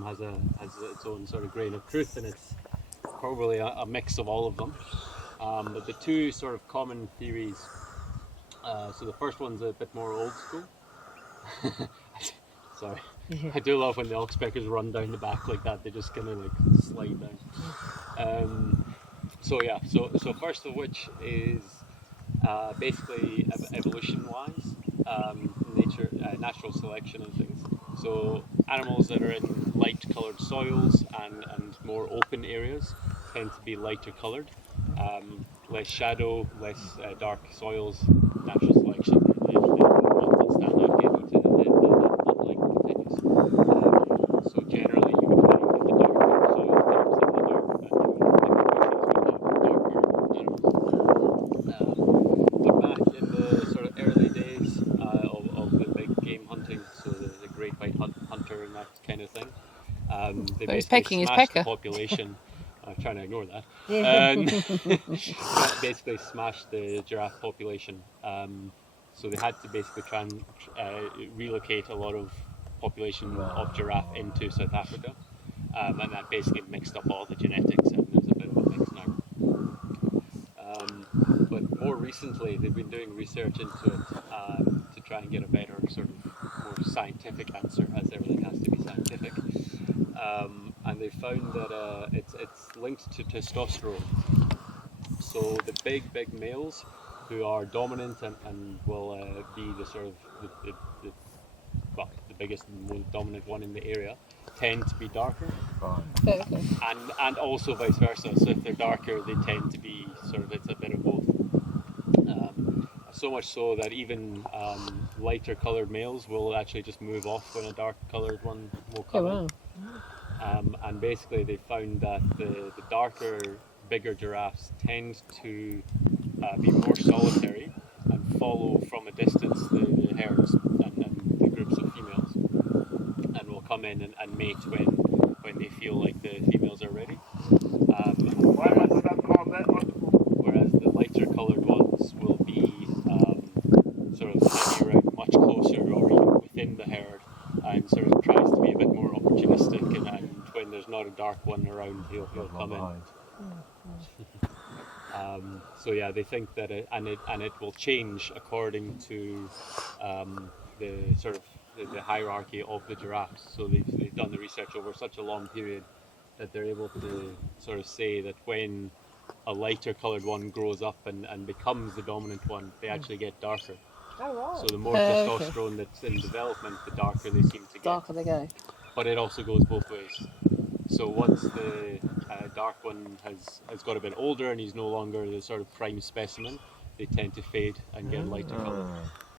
has its own sort of grain of truth, and it's probably a mix of all of them. But the two sort of common theories. So the first one's a bit more old school. Sorry, I do love when the oxpeckers run down the back like that. They just kind of like slide down. So first of which is basically evolution-wise, natural selection and things. So animals that are in light-coloured soils and more open areas tend to be lighter coloured. Less shadow, less dark soils, natural selection. They often stand out getting to the light continues. So generally, you would find that the darker soil types and the darker animals. But back in the sort of early days of the big game hunting, so the great white hunter and that kind of thing, they basically smashed the population. I'm trying to ignore that. Basically smashed the giraffe population. So they had to basically try and relocate a lot of population of giraffe into South Africa. And that basically mixed up all the genetics, and there's a bit of a mix now. But more recently, they've been doing research into it to try and get a better sort of more scientific answer, as everything has to be scientific. And they found that it's linked to testosterone. So the big males who are dominant and will be the sort of the biggest and most dominant one in the area tend to be darker. And also vice versa. So if they're darker, they tend to be sort of, it's a bit of both. So much so that even lighter coloured males will actually just move off when a dark coloured one will come in. And basically they found that the darker, bigger giraffes tend to be more solitary and follow from a distance the herds and the groups of females, and will come in and mate when they feel like the females are ready. Whereas the lighter coloured ones will be sort of hanging around much closer or even within the herd, and sort of tries to be a bit more opportunistic, and when there's not a dark one around, he'll come in. So yeah, they think that it will change according to the sort of the hierarchy of the giraffes. So they've done the research over such a long period that they're able to sort of say that when a lighter coloured one grows up and becomes the dominant one, they actually get darker. Oh, right. So the more testosterone that's in development, the darker they seem to get. Darker they go. But it also goes both ways. So once the dark one has got a bit older and he's no longer the sort of prime specimen, they tend to fade and get lighter colour.